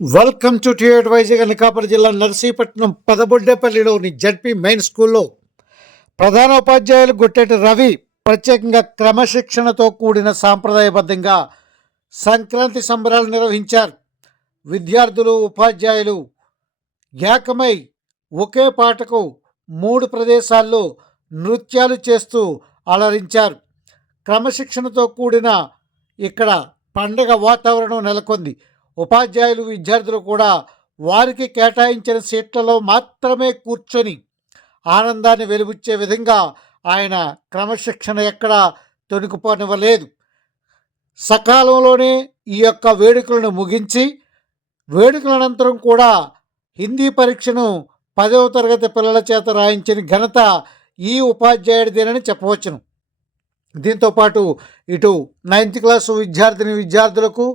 Welcome to టిఎడ్ వైజాగ్. అనకాపల్లి జిల్లా Narsipatnam పెదబొడ్డేపల్లిలోని ZP main స్కూల్లో ప్రధానోపాధ్యాయులు గుట్టెటి రవి ప్రత్యేకంగా క్రమశిక్షణతో కూడిన సాంప్రదాయబద్ధంగా సంక్రాంతి సంబరాలు నిర్వహించారు. విద్యార్థులు ఉపాధ్యాయులు ఏకమై ఒకే పాటకు 3 ప్రదేశాల్లో నృత్యాలు చేస్తూ అలరించారు. క్రమశిక్షణతో కూడిన ఇక్కడ పండగ వాతావరణం నెలకొంది. ఉపాధ్యాయులు విద్యార్థులు కూడా వారికి కేటాయించిన సీట్లలో మాత్రమే కూర్చొని ఆనందాన్ని వెలుబుచ్చే విధంగా ఆయన క్రమశిక్షణ ఎక్కడా తొణికిపోనివ్వలేదు. సకాలంలోనే ఈ యొక్క వేడుకలను ముగించి వేడుకల అనంతరం కూడా హిందీ పరీక్షను 10వ తరగతి పిల్లల చేత రాయించిన ఘనత ఈ ఉపాధ్యాయుడిదేనని చెప్పవచ్చును. దీంతోపాటు ఇటు 9th క్లాసు విద్యార్థులకు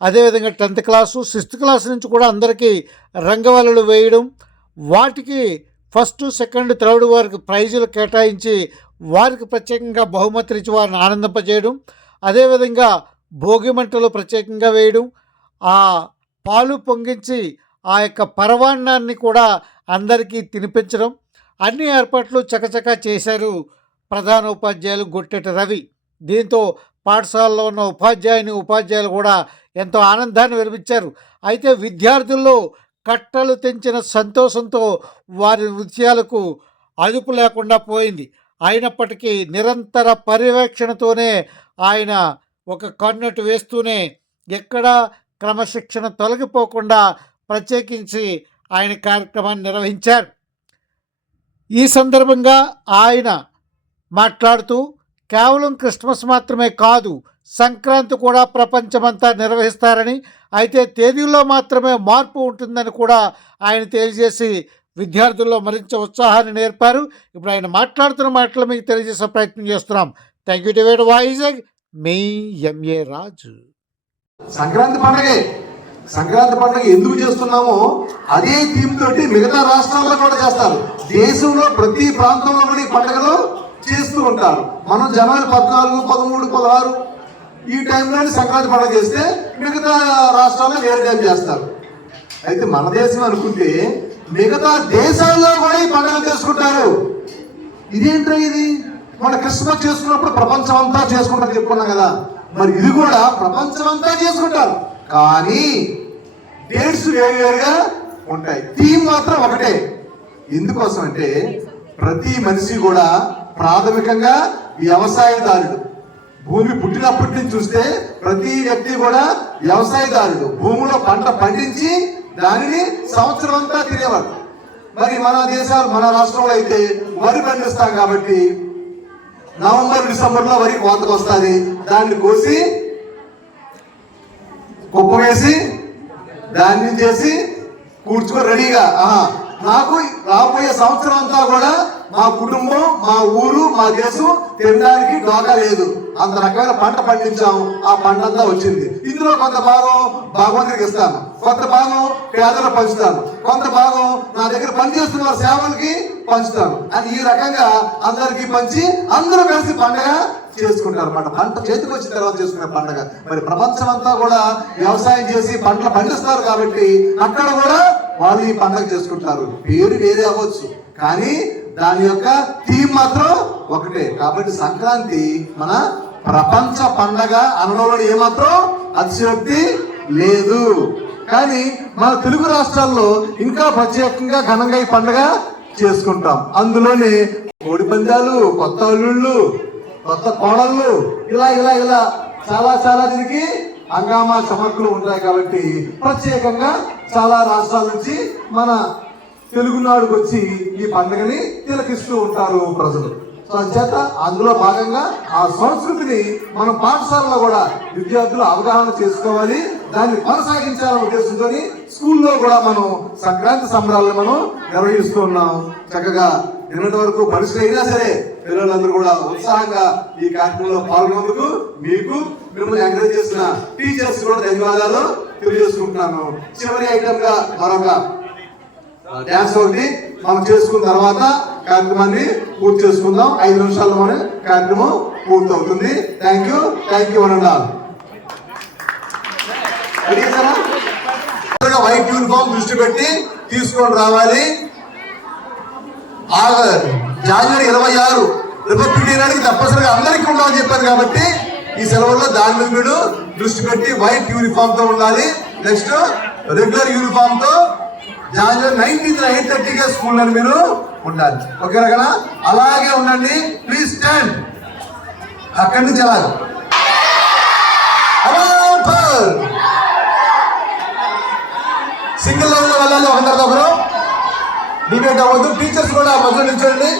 అదేవిధంగా 10th క్లాసు 6th క్లాస్ నుంచి కూడా అందరికీ రంగవల్లులు వేయడం, వాటికి 1st, 2nd, 3rd వారికి ప్రైజులు కేటాయించి వారికి ప్రత్యేకంగా బహుమతులు ఇచ్చి వారిని ఆనందింపజేయడం, అదేవిధంగా భోగి మంటలు ప్రత్యేకంగా వేయడం, ఆ పాలు పొంగించి ఆ యొక్క పరవాన్నాన్ని కూడా అందరికీ తినిపించడం, అన్ని ఏర్పాట్లు చకచకా చేశారు ప్రధానోపాధ్యాయులు గుట్టెటి రవి. దీంతో పాఠశాలలో ఉన్న ఉపాధ్యాయులు కూడా ఎంతో ఆనందాన్ని వెలిపించారు. అయితే విద్యార్థుల్లో కట్టలు తెంచిన సంతోషంతో వారి నృత్యాలకు అదుపు లేకుండా పోయింది. అయినప్పటికీ నిరంతర పర్యవేక్షణతోనే ఆయన ఒక కన్నట్టు వేస్తూనే ఎక్కడా క్రమశిక్షణ తొలగిపోకుండా ప్రత్యేకించి ఆయన కార్యక్రమాన్ని నిర్వహించారు. ఈ సందర్భంగా ఆయన మాట్లాడుతూ కేవలం క్రిస్మస్ మాత్రమే కాదు, సంక్రాంతి కూడా ప్రపంచమంతా నిర్వహిస్తారని, అయితే తేదీల్లో మాత్రమే మార్పు ఉంటుందని కూడా ఆయన తెలియజేసి విద్యార్థుల్లో మరింత ఉత్సాహాన్ని నేర్పారు. ఇప్పుడు ఆయన మాట్లాడుతున్న మాటలు మీకు తెలియజేసే ప్రయత్నం చేస్తున్నాం. థ్యాంక్ యూ టిఎడ్ వైజాగ్, మీ ఎంఏ రాజు. సంక్రాంతి పండుగ ఎందుకు చేస్తున్నామో అదే థీమ్ తోటి మిగతా రాష్ట్రాల్లో కూడా చేస్తారు. దేశంలో ప్రతి ప్రాంతంలో కూడా ఈ పండుగలు చేస్తూ ఉంటారు. మనం జనవరి 14, 13, 16 ఈ టైంలోనే సంక్రాంతి పండుగ చేస్తే మిగతా రాష్ట్రాల్లో వేరే టైం చేస్తారు. అయితే మన దేశం అనుకుంటే మిగతా దేశాల్లో కూడా ఈ పండుగలు చేసుకుంటారు. ఇదేంటో ఇది మన క్రిస్మస్ చేసుకున్నప్పుడు ప్రపంచం అంతా చేసుకుంటారు చెప్పుకున్నాం కదా, మరి ఇది కూడా ప్రపంచం అంతా చేసుకుంటారు. కానీ డేట్స్ వేరువేరుగా ఉంటాయి, థీమ్ మాత్రం ఒకటే. ఎందుకోసం అంటే ప్రతి మనిషి కూడా ప్రాథమికంగా వ్యవసాయదారుడు. భూమి పుట్టినప్పటి నుంచి చూస్తే ప్రతి వ్యక్తి కూడా వ్యవసాయదారుడు. భూమిలో పంట పండించి దానిని సంవత్సరం అంతా తినేవారు. మరి మన రాష్ట్రంలో అయితే వరి పండిస్తాం కాబట్టి నవంబర్, డిసెంబర్లో వరి కోతకు వస్తుంది. దాన్ని కోసి కుప్ప వేసి దాన్ని చేసి కూర్చుకొని రెడీగా నాకు రాబోయే సంవత్సరం అంతా కూడా మా కుటుంబం, మా ఊరు, మా దేశం తినడానికి డోకా లేదు, అంత రకమైన పంట పండించాము. ఆ పంట అంతా వచ్చింది. ఇందులో కొంత భాగం భగవంతుడికి ఇస్తాను, కొంత భాగం పేదలకు పంచుతాను, కొంత భాగం నా దగ్గర పనిచేస్తున్న సేవలకి పంచుతాను అని ఈ రకంగా అందరికీ పంచి అందరూ కలిసి పండగ చేసుకుంటారు అన్నమాట. పంట చేతికి వచ్చిన తర్వాత చేసుకునే పండగ. మరి ప్రపంచం అంతా కూడా వ్యవసాయం చేసి పంటలు పండిస్తారు కాబట్టి అక్కడ కూడా వాళ్ళు ఈ పండగ చేసుకుంటారు. పేరు వేరే అవ్వచ్చు కానీ దాని యొక్క థీమ్ మాత్రం ఒకటే. కాబట్టి సంక్రాంతి మన ప్రపంచ పండగ అనడంలో ఏమాత్రం అతిశయోక్తి లేదు. కానీ మన తెలుగు రాష్ట్రాల్లో ఇంకా ప్రత్యేకంగా ఘనంగా ఈ పండగ చేసుకుంటాం. అందులోనే కోడి పందాలు, కొత్త అల్లుళ్ళు, కొత్త కోడళ్ళు, ఇలా చాలా దీనికి హంగామా చమక్కులు ఉంటాయి. కాబట్టి ప్రత్యేకంగా చాలా రాష్ట్రాల నుంచి మన తెలుగునాడుకు వచ్చి ఈ పండుగని తిలకిస్తూ ఉంటారు ప్రజలు. సో అంచేత అందులో భాగంగా ఆ సంస్కృతిని మనం పాఠశాలలో కూడా విద్యార్థులు అవగాహన చేసుకోవాలి, దాన్ని కొనసాగించాలనే ఉద్దేశంతో స్కూల్లో కూడా మనం సంక్రాంతి సంబరాలను మనం నిర్వహిస్తూ ఉన్నాం. చక్కగా నిన్నటి వరకు పరిస్థితి అయినా సరే పిల్లలందరూ కూడా ఉత్సాహంగా ఈ కార్యక్రమంలో పాల్గొనేందుకు మిమ్మల్ని ఎంకరేజ్ చేసిన టీచర్స్ కూడా ధన్యవాదాలు తెలియజేసుకుంటున్నాను. చివరి ఐటమ్ గా మరొక డ్యాన్స్ ఒకటి మనం చేసుకున్న తర్వాత కార్యక్రమాన్ని పూర్తి చేసుకుందాం. 5 నిమిషాల్లో మన కార్యక్రమం పూర్తి అవుతుంది. Thank you. యూనిఫామ్ దృష్టి పెట్టి తీసుకొని రావాలి. జనవరి 26 రిపబ్లిక్ డే నాటికి తప్పనిసరిగా అందరికీ ఉండాలని చెప్పారు కాబట్టి ఈ సెలవుల్లో దాని మీద మీరు దృష్టి పెట్టి వైట్ యూనిఫామ్ తో ఉండాలి. నెక్స్ట్ రెగ్యులర్ యూనిఫామ్ తో జనవరి 19 8:30కే స్కూల్ అని మీరు ఉండాలి. ఓకేనా కదా? అలాగే ఉండండి. Please stand. అక్కడి నుంచి అలాగే సింగిల్ లైన్ లో వెళ్ళాలి. ఒకరి తర్వాత ఒకరు డిబేట్ అవ్వద్దు. టీచర్స్ కూడా మధ్యలో నిల్చోండి.